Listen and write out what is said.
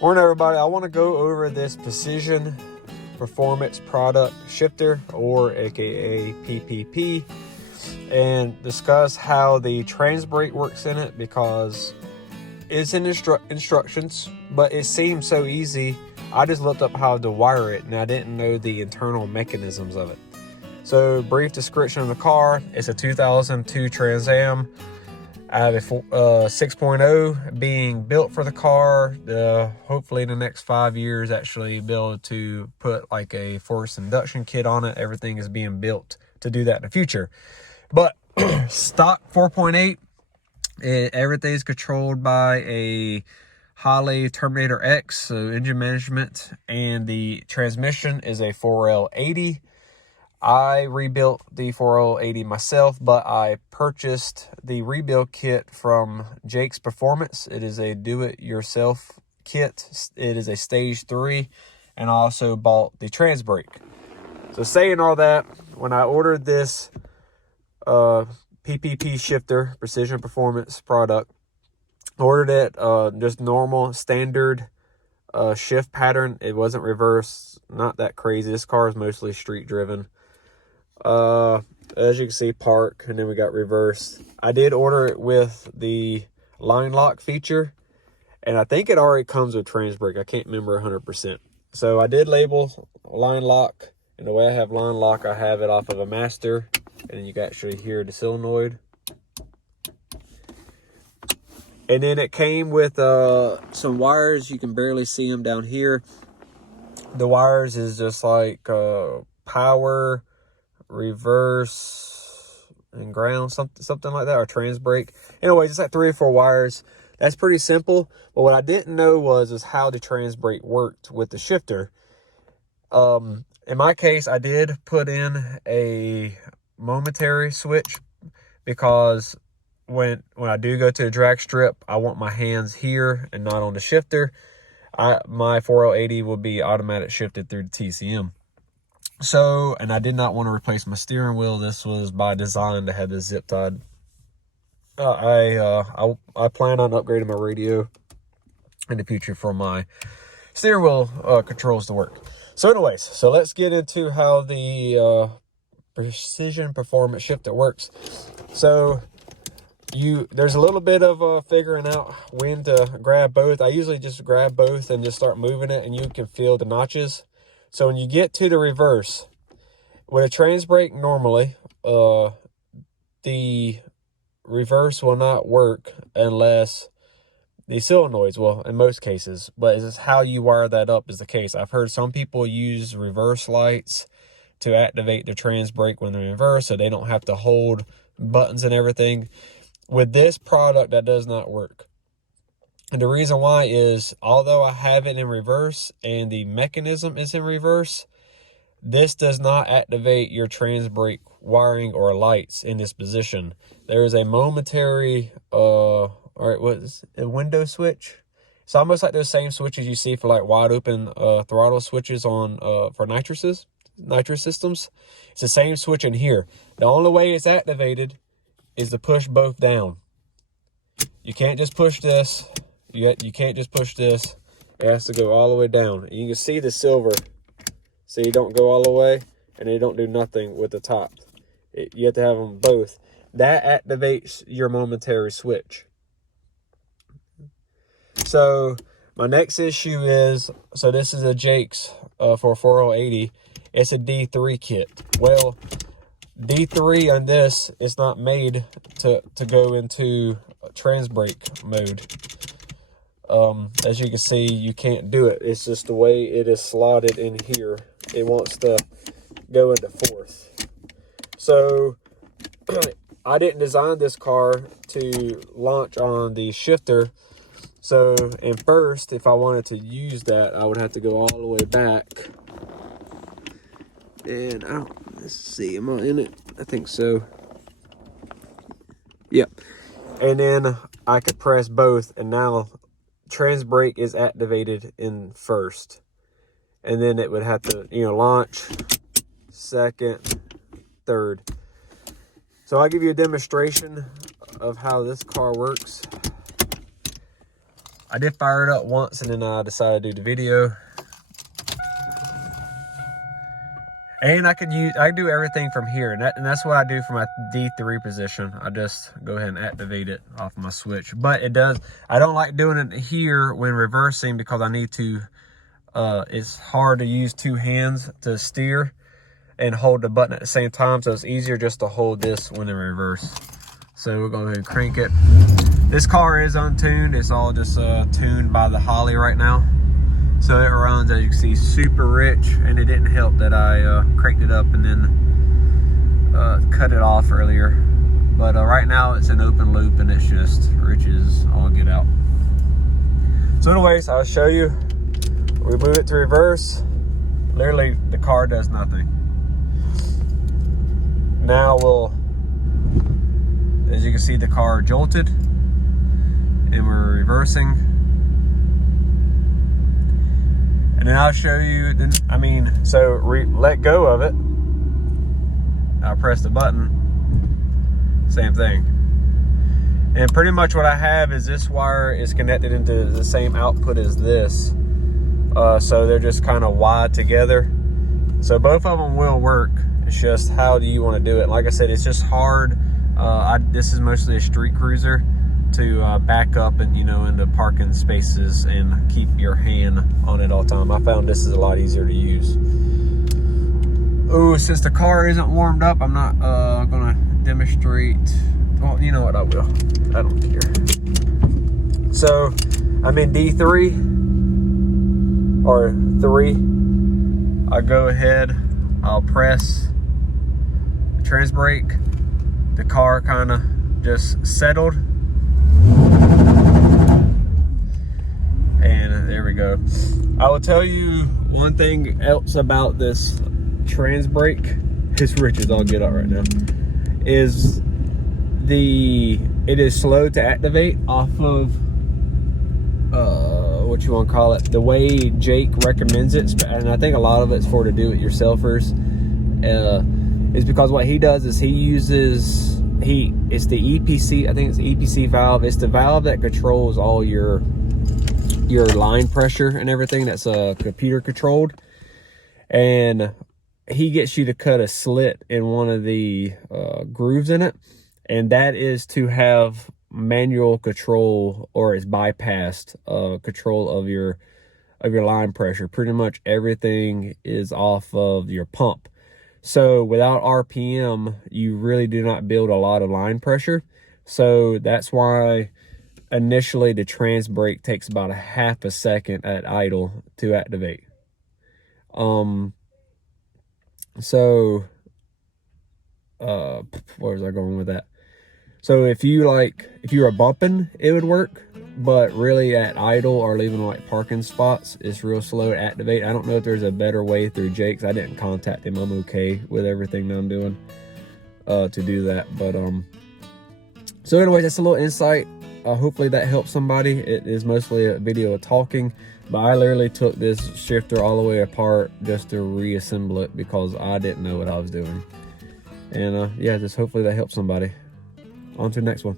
Morning, everybody. I want to go over this Precision Performance Product Shifter, or aka PPP, and discuss how the trans brake works in it, because it's in instructions, but it seems so easy. I just looked up how to wire it, and I didn't know the internal mechanisms of it. So, brief description of the car. It's a 2002 Trans Am. I have a 6.0 being built for the car. Hopefully in the next 5 years, actually be able to put like a forced induction kit on it. Everything is being built to do that in the future. But stock 4.8, everything's controlled by a Holley Terminator X, so engine management, and the transmission is a 4L80. I rebuilt the 4L80 myself, but I purchased the rebuild kit from Jake's Performance. It is a do-it-yourself kit. It is a stage 3, and I also bought the trans brake. So saying all that, when I ordered this PPP shifter, Precision Performance product, I ordered it just normal, standard shift pattern. It wasn't reverse, not that crazy. This car is mostly street driven. As you can see, park, and then we got reverse. I did order it with the line lock feature, and I think it already comes with trans brake. I can't remember 100%. So I did label line lock, and the way I have line lock, I have it off of a master, and then you can actually hear the solenoid. And then it came with some wires. You can barely see them down here. The wires is just like power, reverse, and ground, something like that, or trans brake. Anyways, it's like 3 or 4 wires. That's pretty simple. But what I didn't know is how the trans brake worked with the shifter. In my case, I did put in a momentary switch, because when I do go to the drag strip, I want my hands here and not on the shifter. My 4L80 will be automatic shifted through the TCM. So, and I did not want to replace my steering wheel. This was by design to have this zip tied. I plan on upgrading my radio in the future for my steering wheel controls to work. So anyways, so let's get into how the Precision Performance shifter works. So there's a little bit of figuring out when to grab both. I usually just grab both and just start moving it, and you can feel the notches. So when you get to the reverse, with a trans brake normally, the reverse will not work unless the solenoids will, in most cases. But it's just how you wire that up is the case. I've heard some people use reverse lights to activate the trans brake when they're in reverse, so they don't have to hold buttons and everything. With this product, that does not work. And the reason why is, although I have it in reverse and the mechanism is in reverse, this does not activate your trans brake wiring or lights in this position. There is a momentary, a window switch. It's almost like those same switches you see for like wide open throttle switches on for nitrous systems. It's the same switch in here. The only way it's activated is to push both down. You can't just push this. You can't just push this. It has to go all the way down. You can see the silver. So you don't go all the way, and they don't do nothing with the top. You have to have them both. That activates your momentary switch. So my next issue is, so this is a Jake's for 4L80. It's a D3 kit. Well, D3 on this is not made to go into trans brake mode. As you can see, you can't do it. It's just the way it is slotted in here. It wants to go into fourth. So I didn't design this car to launch on the shifter. So in first, if I wanted to use that, I would have to go all the way back. And let's see, am I in it? I think so. Yep. And then I could press both, and now trans brake is activated in first, and then it would have to launch second, third. So I'll give you a demonstration of how this car works. I did fire it up once and then I decided to do the video. And I could do everything from here, and that's what I do for my D3 position. I just go ahead and activate it off my switch. But I don't like doing it here when reversing because I need to, it's hard to use two hands to steer and hold the button at the same time. So it's easier just to hold this when in reverse. So we're going to go ahead and crank it. This car is untuned. It's all just tuned by the Holly right now. So it runs, as you can see, super rich, and it didn't help that I cranked it up and then cut it off earlier. But right now it's an open loop and it's just rich as all get out. So anyways, I'll show you. We move it to reverse. Literally, the car does nothing. Now as you can see, the car jolted and we're reversing. And then I'll show you, let go of it. I'll press the button, same thing. And pretty much what I have is this wire is connected into the same output as this. So they're just kind of wired together. So both of them will work. It's just how do you want to do it? Like I said, it's just hard. This is mostly a street cruiser to back up and into parking spaces and keep your hand on it all the time. I found this is a lot easier to use. Oh, since the car isn't warmed up, I'm not gonna demonstrate. Well, you know what, I will. I don't care. So I'm in D3 or 3. I go ahead, I'll press the trans brake. The car kind of just settled. And there we go. I will tell you one thing else about this trans brake. It's rich as all get out right now. Is it is slow to activate off of what you want to call it, the way Jake recommends it, and I think a lot of it's for to do it yourselfers. Is because what he does is he uses it's the EPC, I think it's the EPC valve. It's the valve that controls all your line pressure and everything. That's computer controlled, and he gets you to cut a slit in one of the grooves in it, and that is to have manual control, or it's bypassed control of your line pressure. Pretty much everything is off of your pump. So without RPM, you really do not build a lot of line pressure. So that's why initially the trans brake takes about a half a second at idle to activate. Where was I going with that? So if you were bumping, it would work, but really at idle or leaving like parking spots, it's real slow to activate. I don't know if there's a better way through Jake's. I didn't contact him. I'm okay with everything that I'm doing to do that. But so anyways, that's a little insight. Hopefully that helps somebody. It is mostly a video of talking, but I literally took this shifter all the way apart just to reassemble it because I didn't know what I was doing. And yeah, just hopefully that helps somebody. On to the next one.